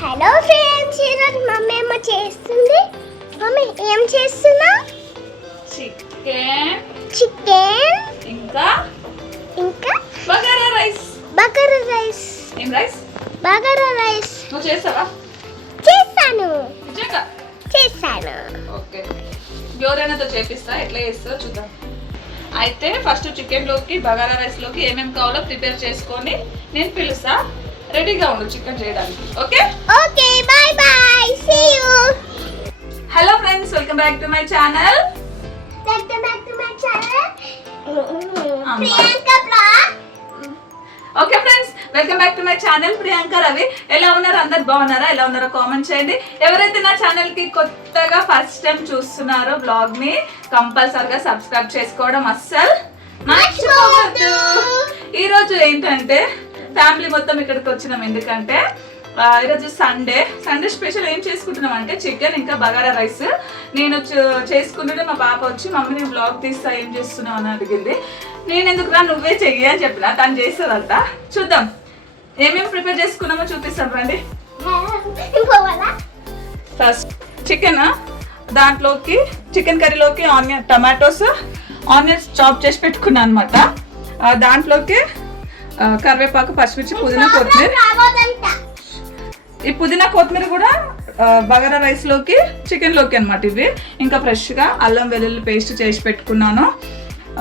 Hello friends, ఈరోజు mummy ఏమో చేస్తుంది. మమ్మీ ఏం చేస్తున్నా? చికెన్ ఇంకా బగారా రైస్. ఏం రైస్? బగారా రైస్. నువ్వు చేస్తావా? చేస్తాను. నిజంగా చేస్తాను. ఓకే, ఎవరైనాతో చేపిస్తా. ఎట్లా చేస్తావో చూద్దాం. అయితే ఫస్ట్ చికెన్ లోకి బగారా రైస్ లోకి ఏమేమి కావాలో ప్రిపేర్ చేసుకొని నేను పిలుస్తా. రెడీగా ఉండు చికెన్ చేయడానికి. Okay okay, bye bye, see you. Hello friends, welcome back to my channel. Priyanka blog. Okay friends, welcome back to my channel Priyanka Ravi. ఎలా ఉన్నారు? అందరు బాగున్నారా? ఎలా ఉన్నారో కామెంట్ చేయండి. ఎవరైతే నా ఛానల్ కి కొత్తగా ఫస్ట్ టైం చూస్తున్నారో బ్లాగ్ ని కంపల్సరిగా సబ్స్క్రైబ్ చేసుకోవడం అస్సలు మర్చిపోవద్దు. ఈ రోజు ఏంటంటే ఫ్యామిలీ మొత్తం ఇక్కడికి వచ్చినాం. ఎందుకంటే ఈరోజు సండే స్పెషల్ ఏం చేసుకుంటున్నాం అంటే చికెన్ ఇంకా బగారా రైస్. నేను చేసుకుంటుంటే మా పాప వచ్చి మమ్మీ నేను బ్లాగ్ తీస్తా, ఏం చేస్తున్నావు అని అడిగింది. నేను ఎందుకు రా, నువ్వే చెయ్యి అని చెప్పిన. తను చేస్తుందంట. చూద్దాం ఏమేమి ప్రిపేర్ చేసుకున్నామో చూపిస్తాం రండి. ఫస్ట్ చికెన్, దాంట్లోకి చికెన్ కర్రీలోకి ఆనియన్స్ చాప్ చేసి పెట్టుకున్నాను అనమాట. దాంట్లోకి కరివేపాకు, పచ్చిమిర్చి, పుదీనా, కొత్తిమీర. ఈ పుదీనా కొత్తిమీర కూడా బగారా రైస్ లోకి చికెన్ లోకి అనమాట. ఇవి ఇంకా ఫ్రెష్ గా అల్లం వెల్లుల్లి పేస్ట్ చేసి పెట్టుకున్నాను.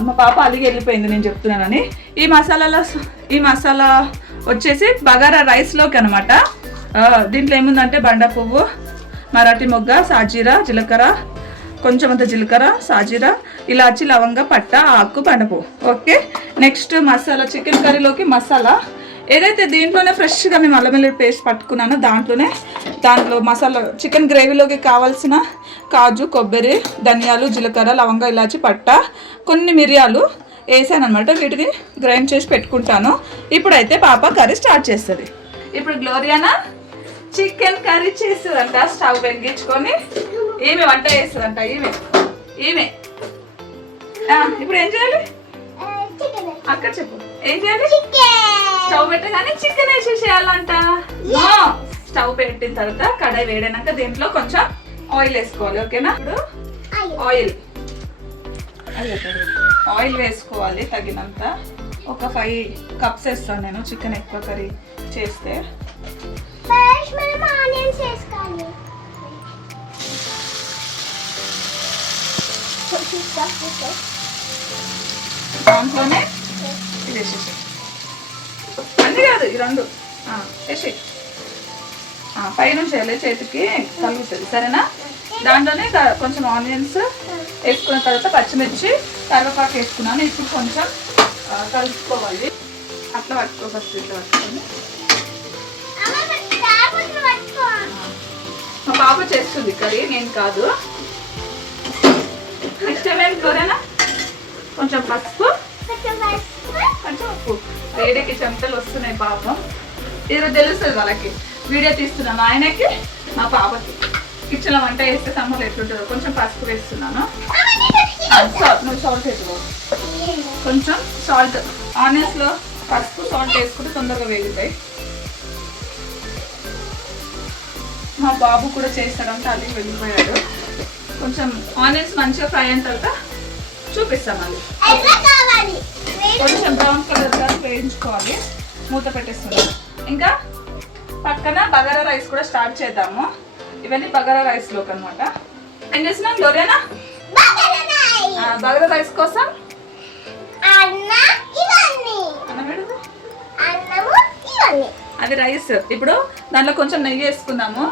మా పాప అలిగి వెళ్ళిపోయింది నేను చెప్తున్నానని. ఈ మసాలా వచ్చేసి బగారా రైస్ లోకి అనమాట. దీంట్లో ఏముందంటే బండ పువ్వు, మరాఠీ మొగ్గ, సాజీరా, జీలకర్ర, కొంచెం అంత జీలకర్ర, సాజీరా, ఇలాచి, లవంగ, పట్ట, ఆకు, బండపు. Okay, next masala. చికెన్ కర్రీలోకి మసాలా ఏదైతే దీంట్లోనే ఫ్రెష్గా మేము అల్లం వెల్లుల్లి పేస్ట్ పట్టుకున్నానో దాంట్లో మసాలా చికెన్ గ్రేవీలోకి కావాల్సిన కాజు, కొబ్బరి, ధనియాలు, జీలకర్ర, లవంగ, ఇలాచి, పట్ట, కొన్ని మిరియాలు వేసాను అనమాట. వీటిని గ్రైండ్ చేసి పెట్టుకుంటాను. ఇప్పుడైతే పాప కర్రీ స్టార్ట్ చేస్తుంది. ఇప్పుడు గ్లోరియానా చికెన్ కర్రీ చేస్తుందంట. స్టవ్ వెలిగించుకొని ఏమి వంట చేస్తుందంట. ఈమె ఇప్పుడు ఏం చేయాలి అక్కడ చెప్పు. ఏం చేయాలి? స్టవ్ పెట్టగానే చికెన్ వేసేసేయాలంట. స్టవ్ పెట్టిన తర్వాత కడాయి వేడైనాక దీంట్లో కొంచెం ఆయిల్ వేసుకోవాలి. ఓకేనా? ఇప్పుడు ఆయిల్ వేసుకోవాలి తగినంత. ఒక 5 కప్స్ వేస్తాను నేను. చికెన్ ఎక్కువ కర్రీ చేస్తే దాంట్లోనే ఇది వేసేసి అన్నీ కాదు, ఈ రెండు వేసి పైనుంచి వెళ్ళే చేతికి కలుగుతుంది. సరేనా? దాంట్లోనే కొంచెం ఆనియన్స్ వేసుకున్న తర్వాత పచ్చిమిర్చి, కరివేపాకు వేసుకున్నాను. ఇప్పుడు కొంచెం కలుపుకోవాలి. అట్లా పట్టుకో, ఫస్ట్ ఇట్లా పట్టుకోండి. మా పాప చేస్తుంది కర్రీ, నేను కాదు. నెక్స్ట్ ఏమేమి కూరేనా? కొంచెం పసుపు, కొంచెం ఉప్పు. వేడికి చెమటలు వస్తున్నాయి పాపం. ఈరోజు తెలుస్తుంది వాళ్ళకి. వీడియో తీస్తున్నాను ఆయనకి, మా పాపకి. కిచెన్లో వంట వేస్తే సమ్మర్లో ఎట్లుంటుందో. కొంచెం పసుపు వేస్తున్నాను. నువ్వు సాల్ట్ వేసుకో. కొంచెం సాల్ట్. ఆనియన్స్లో పసుపు, సాల్ట్ వేసుకుంటే తొందరగా వేగుతాయి. మా బాబు కూడా చేస్తాడంటే అది వెళ్ళిపోయాడు. కొంచెం ఆనియన్స్ మంచిగా ఫ్రై అయిన తర్వాత చూపిస్తాం. మళ్ళీ కొంచెం బ్రౌన్ కలర్ గా వేయించుకోవాలి. మూత పెట్టేస్తున్నాం. ఇంకా పక్కన బగారా రైస్ కూడా స్టార్ట్ చేద్దాము. ఇవన్నీ బగారా రైస్ లోకి అనమాట. ఏం చేస్తున్నాం గ్లోరియానా? బగారా రైస్ కోసం అది రైస్. ఇప్పుడు దాంట్లో కొంచెం నెయ్యి వేసుకుందాము.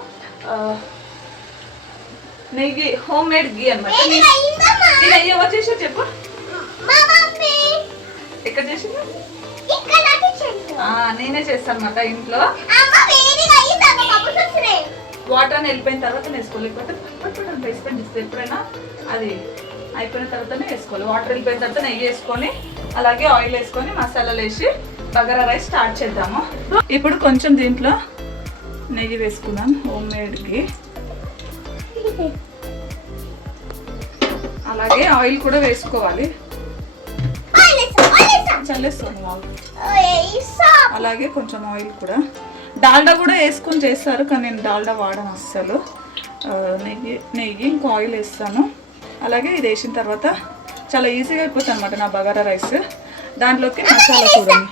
నెయ్యి హోమ్ మేడ్ గీ అనమాట. నెయ్యి ఎవరు చేసారు చెప్పు? ఎక్కడ చేసింది? నేనే చేస్తాను అనమాట ఇంట్లో. వాటర్ అని వెళ్ళిపోయిన తర్వాత వేసుకోవాలి. లేకపోతే వేసుకొని ఇస్తే ఎప్పుడైనా అది అయిపోయిన తర్వాతనే వేసుకోవాలి. వాటర్ వెళ్ళిపోయిన తర్వాత నెయ్యి వేసుకొని అలాగే ఆయిల్ వేసుకొని మసాలాలు వేసి బగారా రైస్ స్టార్ట్ చేద్దాము. ఇప్పుడు కొంచెం దీంట్లో నెయ్యి వేసుకుందాం. హోమ్ మేడ్కి అలాగే ఆయిల్ కూడా వేసుకోవాలి. చల్లేస్తాను. అలాగే కొంచెం ఆయిల్ కూడా. డాల్డా కూడా వేసుకొని చేస్తారు, కానీ నేను డాల్డా వాడను అస్సలు. నెయ్యి ఇంకా ఆయిల్ వేస్తాను. అలాగే ఇది వేసిన తర్వాత చాలా ఈజీగా అయిపోతుంది అనమాట నా బగారా రైస్. దాంట్లోకి మసాలా చూడండి,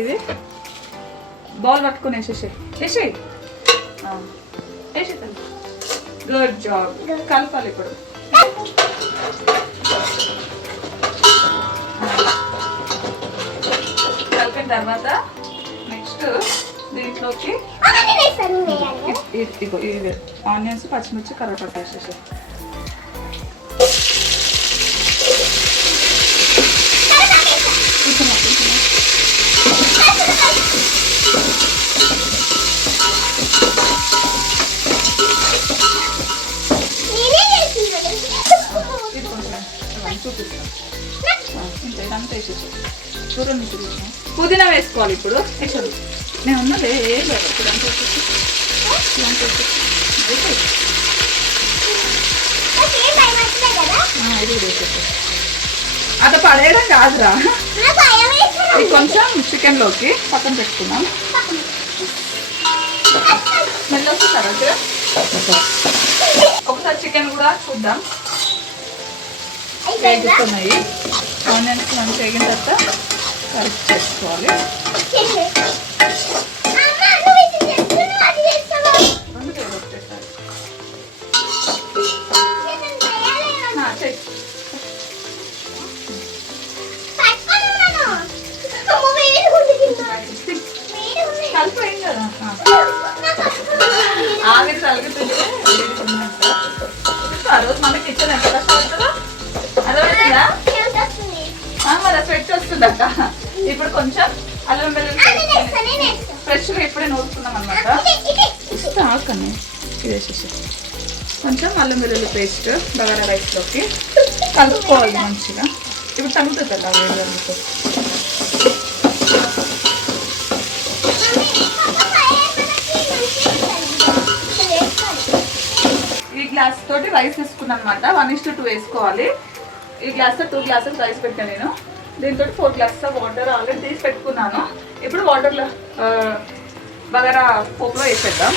ఇది బౌల్ పట్టుకొని వేసేసేయి. Good job. కలపాలి ఇప్పుడు. కలిపిన తర్వాత నెక్స్ట్ దీంట్లోకి ఇవి ఆనియన్స్, పచ్చిమిర్చి, కరివేపాకు వేసేసి చూపిస్తాను. ఇదంతా వేసేసి చూడండి. పుదీనా వేసుకోవాలి ఇప్పుడు. వేసాడు నేను ఉన్నదే ఏం లేదు. ఇప్పుడు అంతా ఇది వేసేసి అది పడేయడం కాదురా, ఇది కొంచెం చికెన్లోకి పక్కన పెట్టుకున్నాం. స్మెల్ వస్తుందా? ఒకసారి చికెన్ కూడా చూద్దాం. వేగుతున్నాయి. ఆనియన్స్ మనం వేగిన తర్వాత కలిపి చేసుకోవాలి. కలిపోయింది కదా, ఆవిరి తలుగుతుంటే ఆ రోజు మన కిచెన్ ఎంత కష్టపడుతుందో అర్థమవుతుందా? మరి స్వెట్ వస్తుందక్క. ఇప్పుడు కొంచెం అల్లం వెల్లుల్లి ఫ్రెష్గా ఇప్పుడే నూరుకున్నాం అనమాట. ఇస్తే ఆకని ఇది వేసేసి కొంచెం అల్లం వెల్లుల్లి పేస్ట్ బగారా రైస్లోకి కలుపుకోవాలి మంచిగా. ఇప్పుడు తగ్గుతుంది కదా వేడితో. ఈ గ్లాస్ తోటి రైస్ తీసుకున్నాను అనమాట. 1:2 వేసుకోవాలి. ఈ గ్లాస్తో 2 గ్లాసెస్ రైస్ పెట్టాను నేను. దీంతో 4 గ్లాసెస్ వాటర్ ఆల్రెడీ తీసి పెట్టుకున్నాను. ఇప్పుడు వాటర్లో బగారా పోపులో వేసేద్దాం.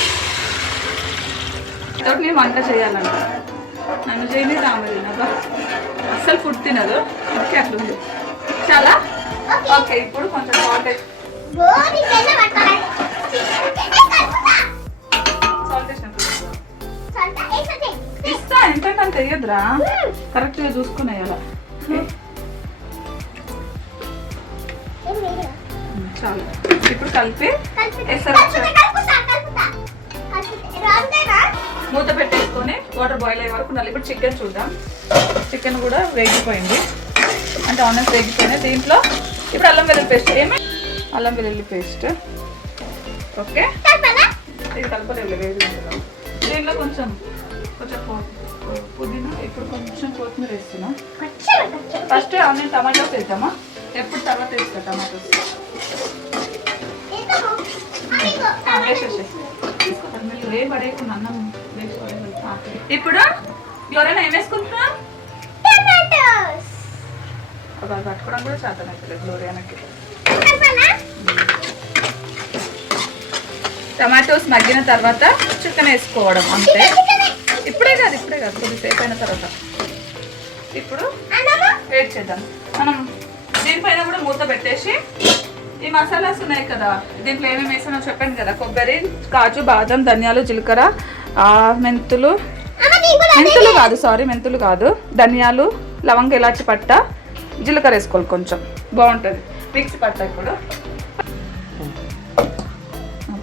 తోటి నేను వంట చేయాలంట. నన్ను చేయని రాము తినగా అస్సలు ఫుడ్ తినదు, అందుకే అట్లుంది. చాలా ఓకే. ఇప్పుడు కొంచెం సాల్ట్ ఇస్తా. ఎంతంటే అంత వేయద్దురా, కరెక్ట్గా చూసుకుని వేయాలా. చాలు. ఇప్పుడు కలిపి మూత పెట్టేసుకొని వాటర్ బాయిల్ అయ్యే వరకు ఉండాలి. ఇప్పుడు చికెన్ చూద్దాం. చికెన్ కూడా వేగిపోయింది, అంటే ఆనియన్స్ వేగిపోయినాయి. దీంట్లో ఇప్పుడు అల్లం వెల్లుల్లి పేస్ట్. అల్లం వెల్లుల్లి పేస్ట్ ఓకే. ఇది కలపలేదు వేడి. దీంట్లో కొంచెం పుదీనా, ఇప్పుడు కొంచెం కొత్తిమీర వేస్తున్నాం. ఫస్ట్ ఆనియన్ టమాటోస్ వేద్దామా? ఎప్పుడు తర్వాత వేస్తా టమాటోస్. పడేయకుండా అన్నం ఇప్పుడు ఎవరైనా ఏం వేసుకుంటున్నా? అవి పట్టుకోవడం కూడా చేద్దాం అయితే గ్లోరియానకి. టమాటోస్ మగ్గిన తర్వాత చికెన్ వేసుకోవడం అంతే. ఇప్పుడే కాదు కొద్దిసేపు అయిన తర్వాత. ఇప్పుడు వేడి చేద్దాం. మనం దీనిపైన కూడా మూత పెట్టేసి ఈ మసాలాస్ ఉన్నాయి కదా, దీంట్లో ఏమేమి వేసానో చెప్పాను కదా. కొబ్బరి, కాజు, బాదం, ధనియాలు, జీలకర్ర, మెంతులు కాదు ధనియాలు, లవంగ, ఇలాచి పట్ట, జీలకర్ర వేసుకోవాలి కొంచెం, బాగుంటుంది మిక్సీ పట్ట. ఇప్పుడు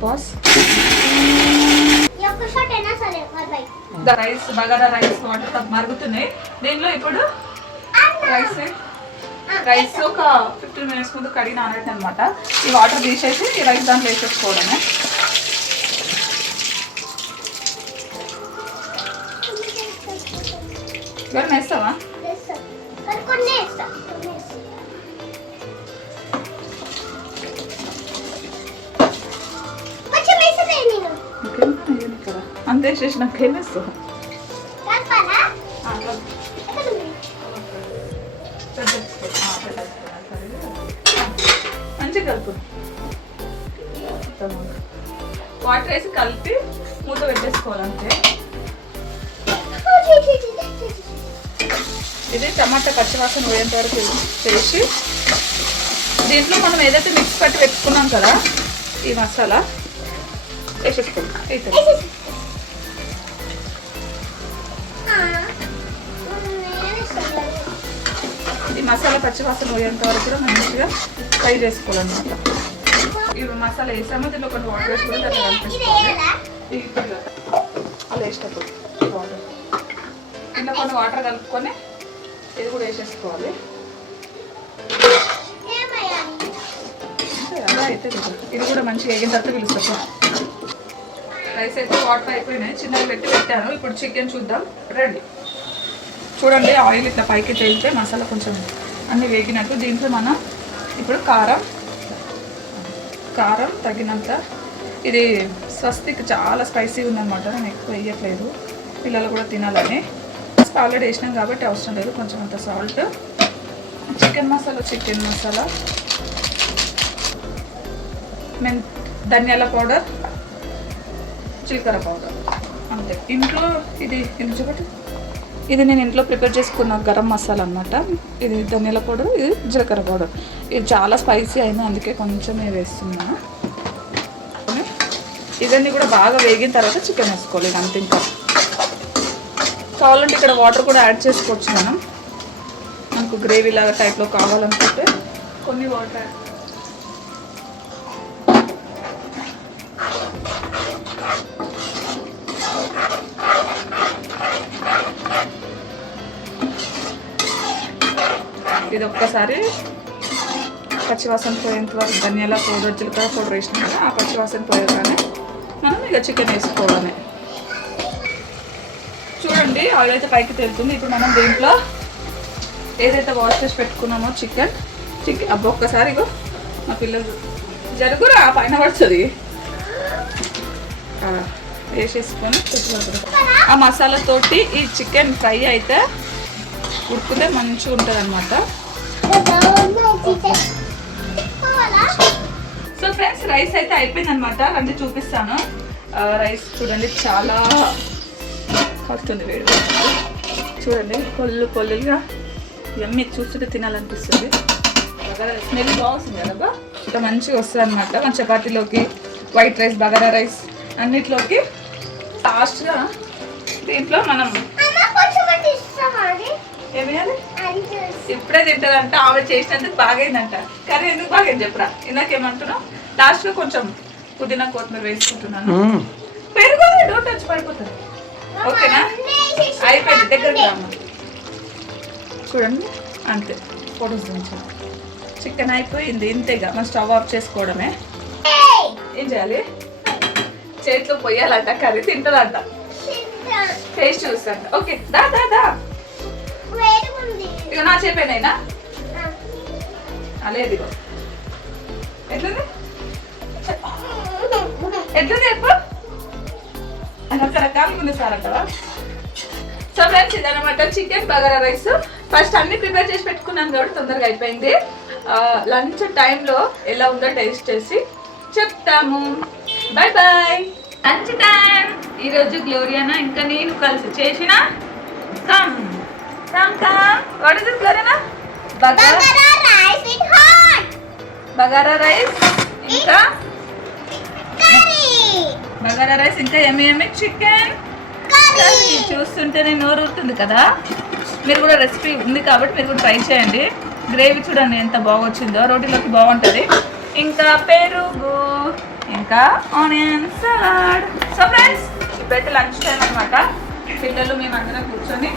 బాస్ రైస్ బగారా రైస్ వాటర్ మరుగుతున్నాయి. దీనిలో ఇప్పుడు రైస్ ఒక 15 minutes ముందు కడిగి నానబెట్టి అనమాట. ఈ వాటర్ తీసేసి ఈ రైస్ దాంట్లో వేసేసుకోవడమే. ఎవరైనా వేస్తావా? అంతే చేసి నాకు ఏమేస్తావు? మంచిగా కలుపు. వాటర్ వేసి కలిపి మూత పెట్టేసుకోవాలంటే. ఇది టమాటా పచ్చివాసన పోయేంత వరకు చేసి దీంట్లో మనం ఏదైతే మిక్స్ పట్టి పెట్టుకున్నాం కదా ఈ మసాలా వేసేసుకుంటాం. ఈ మసాలా పచ్చివాసన పోయేంత వరకు కూడా మంచిగా ఫ్రై చేసుకోవాలన్నమాట. ఇవి మసాలా వేసాము, దీంట్లో కొన్ని వాటర్ వేసుకుని దాన్ని కలిపేసుకోవాలి. అలా వేసేటప్పుడు వాటర్ దీంట్లో కొన్ని వాటర్ కలుపుకొని ఇది కూడా వేసేసుకోవాలి. అలా అయితే ఇది కూడా మంచిగా వేగిన తర్వాత పిలుస్తాం. రైస్ అయితే వాటర్ అయిపోయినాయి, చిన్నగా పెట్టాను. ఇప్పుడు చికెన్ చూద్దాం రండి. చూడండి ఆయిల్ ఇట్లా పైకి తేలితే మసాలా కొంచెం అన్నీ వేగినట్టు. దీంట్లో మనం ఇప్పుడు కారం తగినంత. ఇది స్వస్తిక్ చాలా స్పైసీ ఉందన్నమాట, నేను ఎక్కువ వేయట్లేదు, పిల్లలు కూడా తినాలని. ఆల్రెడీ వేసినాం కాబట్టి అవసరం లేదు. కొంచెం అంత సాల్ట్, చికెన్ మసాలా, ధనియాల పౌడర్, జీలకర్ర పౌడర్, అంతే. ఇంట్లో ఇది చూపండి, ఇది నేను ఇంట్లో ప్రిపేర్ చేసుకున్న గరం మసాలా అన్నమాట. ఇది ధనియాల పౌడర్, ఇది జీలకర్ర పౌడర్. ఇది చాలా స్పైసీ అయింది, అందుకే కొంచెమే వేస్తున్నాను. ఇవన్నీ కూడా బాగా వేగిన తర్వాత చికెన్ వేసుకోవాలి. ఇది అంతే. ఇంకా కావాలంటే ఇక్కడ వాటర్ కూడా యాడ్ చేసుకోవచ్చు మనం, మనకు గ్రేవీ లాగా టైప్లో కావాలనుకుంటే కొన్ని వాటర్. ఇది ఒక్కసారి పచ్చివాసన పోయేంత వరకు ధనియాల పౌడర్, జీలకర్ర పౌడర్ వేసినా కదా, ఆ పచ్చివాసన పోయగానే మనం ఇక చికెన్ వేసుకోవడమే. చూడండి ఆయిల్ అయితే పైకి తేలుతుంది. ఇప్పుడు మనం దీంట్లో ఏదైతే వాష్ చేసి పెట్టుకున్నామో చికెన్ అబ్బా ఒక్కసారి ఇగో మా పిల్లలు జరుగురా పైన పడుతుంది వేసేసుకొని ఆ మసాలాతోటి ఈ చికెన్ ఫ్రై అయితే ఉడికితే మంచిగా ఉంటుంది అన్నమాట. సో ఫ్రెండ్స్ రైస్ అయితే అయిపోయింది అనమాట. రండి చూపిస్తాను. రైస్ చూడండి చాలా వస్తుంది వేడి. చూడండి కొల్లుగా ఎమ్మి చూస్తుంటే తినాలనిపిస్తుంది. స్మెల్ బాగుంది కదా, ఇట్లా మంచిగా వస్తుంది అనమాట. మన చపాతీలోకి, వైట్ రైస్, బగారా రైస్ అన్నిట్లోకి. లాస్ట్గా దీంట్లో మనం ఏమేయాలి, ఇప్పుడే తింటారంట. ఆమె చేసినందుకు బాగైందంట. కర్రీ ఎందుకు బాగైంది చెప్పరా? ఇందాకేమంటున్నావు? లాస్ట్గా కొంచెం పుదీనా కొత్తిమీర వేసుకుంటున్నాను. పెరుగు డోంట్ టచ్, పడిపోతుంది. ఓకేనా? అయిపోయింది. దగ్గరికి రామ్మ. చూడండి అంతే. ఫోటోస్ దించాం. చికెన్ అయిపోయింది, ఇంతేగా. మనం స్టవ్ ఆఫ్ చేసుకోవడమే. ఏం చేయాలి? చేతిలో పొయ్యాలంట, కర్రీ తింటుందంట, టేస్ట్ చూస్తాంట. ఓకే దా దా దా. ఇక నా చెప్పేనైనా లేదు. ఇగో ఎట్లుంది చెప్పు. రకరకాలుగా ఉంది సార్ అక్కడ. సో ఫ్రెండ్స్ ఇదనమాట చికెన్ బగారా రైస్. ఫస్ట్ అన్ని ప్రిపేర్ చేసి పెట్టుకున్నాను కాబట్టి తొందరగా అయిపోయింది. లంచ్ టైంలో ఎలా ఉందో టేస్ట్ చేసి చెప్తాము. Bye bye. Lunch time. ఈరోజు గ్లోరియానా ఇంకా నేను కలిసి చేసిన what is this Gloriana? Bagara rice ఇంకా బగారా రైస్ ఇంకా ఎమ్మి చికెన్ కర్రీ. చూస్తుంటేనే నోరు ఊరుతుంది కదా. మీరు కూడా రెసిపీ ఉంది కాబట్టి మీరు కూడా ట్రై చేయండి. గ్రేవీ చూడండి ఎంత బాగా వచ్చిందో, రోటీలోకి బాగుంటుంది. ఇంకా పెరుగు, ఇంకా ఆనియన్ సలాడ్. సో ఫ్రెండ్స్ ఇప్పుడైతే లంచ్ టైం అనమాట. పిల్లలు మేమందరం కూర్చొని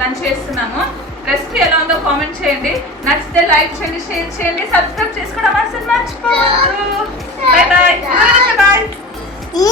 లంచ్ చేస్తున్నాము. రెసిపీ ఎలా ఉందో కామెంట్ చేయండి. నచ్చితే లైక్ చేయండి, షేర్ చేయండి, సబ్స్క్రైబ్ చేసుకోవడం అసలు మర్చిపోవద్దు. Bye bye.